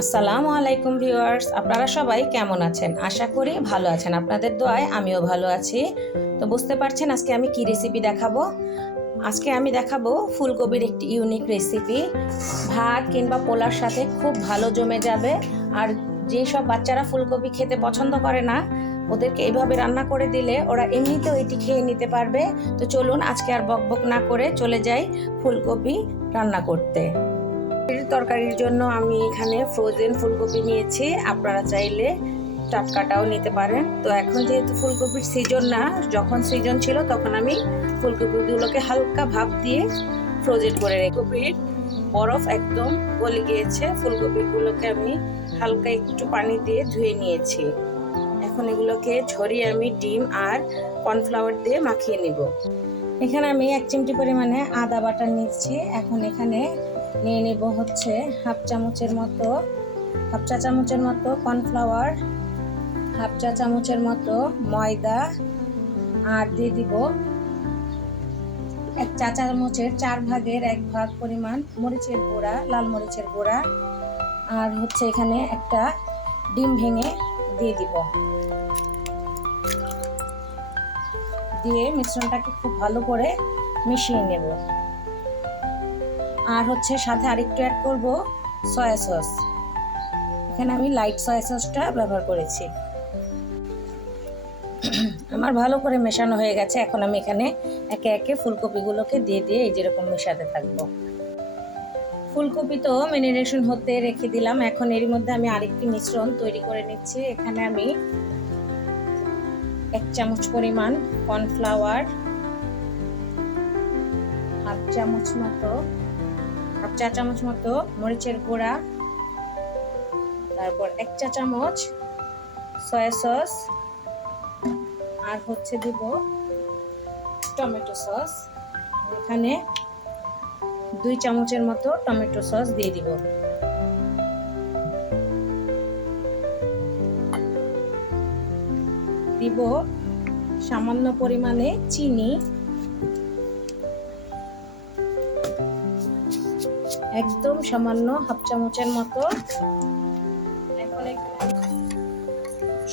আসসালামু আলাইকুম ভিউয়ার্স, আপনারা সবাই কেমন আছেন? আশা করি ভালো আছেন। আপনাদের দোয়ায় আমিও ভালো আছি। তো বুঝতে পারছেন আজকে আমি কি রেসিপি দেখাবো? আজকে আমি দেখাবো ফুলকপির একটি ইউনিক রেসিপি ভাত কিংবা পোলার সাথে খুব ভালো জমে যাবে। আর যেসব বাচ্চারা ফুলকপি খেতে পছন্দ করে না, ওদেরকে এইভাবে রান্না করে দিলে ওরা এমনিতেও এটি খেয়ে নিতে পারবে। তো চলুন আজকে আর বকবক না করে চলে যাই ফুলকপি রান্না করতে। তরকারির জন্য আমি এখানে ফ্রোজেন ফুলকপি নিয়েছি। আপনারা চাইলে টাটকাটাও নিতে পারেন। তো এখন যেহেতু ফুলকপির সিজন না, যখন সিজন ছিল তখন আমি ফুলকপিগুলোকে হালকা ভাপ দিয়ে ফ্রোজেন করে রেখে বরফ একদম গলে গিয়েছে। ফুলকপিগুলোকে আমি হালকা একটু পানি দিয়ে ধুয়ে নিয়েছি। এখন এগুলোকে ঝরিয়ে আমি ডিম আর কর্নফ্লাওয়ার দিয়ে মাখিয়ে নিব। এখানে আমি এক চিমটি পরিমাণে আদা বাটা নিচ্ছি এখন এখানে নিয়ে নিব হচ্ছে হাফ চামচের মতো, হাফ চা চামচের মতো কর্নফ্লাওয়ার, হাফ চা চামচের মতো ময়দা, আর দিয়ে দিব এক চা চামচের চার ভাগের এক ভাগ পরিমাণ মরিচের গুঁড়া, লাল মরিচের গুঁড়া, আর হচ্ছে এখানে একটা ডিম ভেঙে দিয়ে দিব। দিয়ে মিশ্রণটাকে খুব ভালো করে মিশিয়ে নেব। আর হচ্ছে সাথে আরেকটু অ্যাড করব সয়া সস এখানে আমি লাইট সয়া সসটা ব্যবহার করেছি। আমার ভালো করে মেশানো হয়ে গেছে। এখন আমি এখানে একে একে ফুলকপিগুলোকে দিয়ে দিয়ে এই যেরকম মেশাতে থাকব। ফুলকপি তো ম্যারিনেশন হতে রেখে দিলাম। এখন এরই মধ্যে আমি আরেকটি মিশ্রণ তৈরি করে নিচ্ছি। এখানে আমি এক চামচ পরিমাণ কর্নফ্লাওয়ার হাফ চামচ মতো হাফ চা চামচ মতো, মরিচের গুঁড়া, তারপর এক চা চামচ সয়া সস, আর হচ্ছে দিব টমেটো সস। এখানে দুই চামচের মতো টমেটো সস দিয়ে দিব। দিব সামান্য পরিমাণে চিনি। একদম সামান্য হাফ চামচের মতো।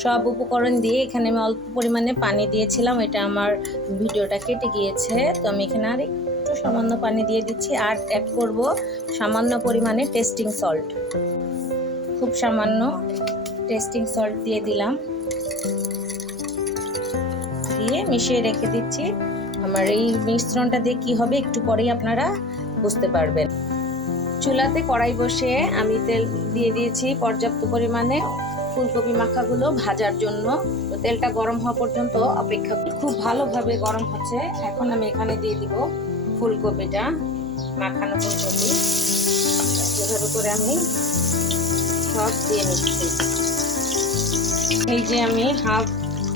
সব উপকরণ দিয়ে এখানে আমি অল্প পরিমাণে পানি দিয়েছিলাম, এটা আমার ভিডিওটা কেটে গিয়েছে। তো আমি এখানে আর একটু সামান্য পানি দিয়ে দিচ্ছি আর অ্যাড করব সামান্য পরিমাণে টেস্টিং সল্ট খুব সামান্য টেস্টিং সল্ট দিয়ে দিলাম। দিয়ে মিশিয়ে রেখে দিচ্ছি। আমার এই মিশ্রণটা দিয়ে কী হবে একটু পরেই আপনারা বুঝতে পারবেন। চুলাতে কড়াই বসে আমি তেল দিয়ে দিয়েছি পর্যাপ্ত পরিমাণে ফুলকপি মাখাগুলো ভাজার জন্য। তো তেলটা গরম হওয়া পর্যন্ত অপেক্ষা খুব ভালোভাবে গরম হচ্ছে। এখন আমি এখানে দিয়ে দিব ফুলকপিটা, মাখানো ফুলকপি। এভাবে করে আমি সব দিয়ে নিচ্ছি। এই যে আমি হাফ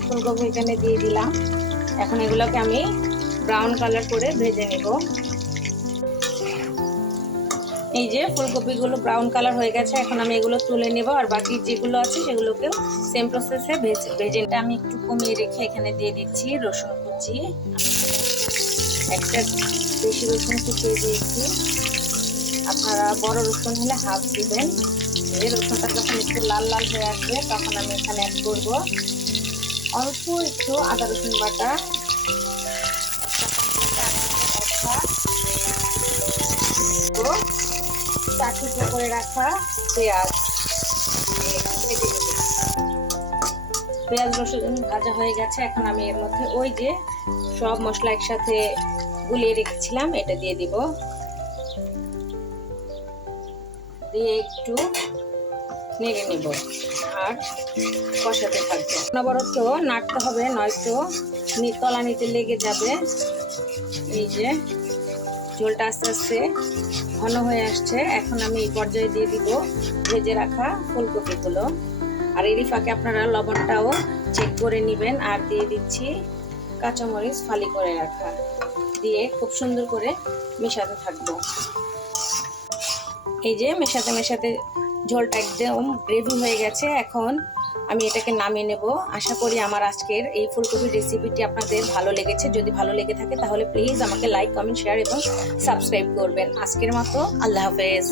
ফুলকপি এখানে দিয়ে দিলাম। এখন এগুলোকে আমি ব্রাউন কালার করে ভেজে নেব। এই যে ফুলকপিগুলো ব্রাউন কালার হয়ে গেছে, এখন আমি এগুলো তুলে নেব। আর বাকি যেগুলো আছে সেগুলোকেও সেম প্রসেসে ভেজে ভেজেটা আমি একটু কমিয়ে রেখে এখানে দিয়ে দিচ্ছি রসুন কুচি। একটা বেশি রসুন কুচিয়ে দিয়েছি আপনারা বড় রসুন হলে হাফ দিবেন। এই রসুনটা যখন একটু লাল লাল হয়ে আসবে, তখন আমি এখানে অ্যাড করব। অল্প একটু আদা রসুন বাটা। চাটুটো করে রাখা পেঁয়াজ। পেঁয়াজ, রসুন ভাজা হয়ে গেছে। এখন আমি এর মধ্যে ওই যে সব মশলা একসাথে গুলিয়ে রেখেছিলাম, এটা দিয়ে দিব। দিয়ে একটু নেড়ে নেব আর কষাতে থাকব। অনবরত নাড়তে হবে, নয়তো তলা নিতে লেগে যাবে। এই যে ঝোলটা আস্তে আস্তে ঘন হয়ে আসছে। এখন আমি এই পর্যায়ে দিয়ে দিব ভেজে রাখা ফুলকপিগুলো। আর এরই ফাঁকে আপনারা লবণটাও চেক করে নেবেন। আর দিয়ে দিচ্ছি কাঁচামরিচ ফালি করে রাখা। দিয়ে খুব সুন্দর করে মেশাতে থাকব। এই যে মেশাতে মেশাতে ঝোলটা একদম গ্রেভি হয়ে গেছে। এখন আমি এটাকে নামিয়ে নেব। আশা করি আমার আজকের এই ফুলকপির রেসিপিটি আপনাদের ভালো লেগেছে। যদি ভালো লেগে থাকে তাহলে প্লিজ আমাকে লাইক কমেন্ট শেয়ার এবং সাবস্ক্রাইব করবেন। আজকের মতো আল্লাহ হাফেজ।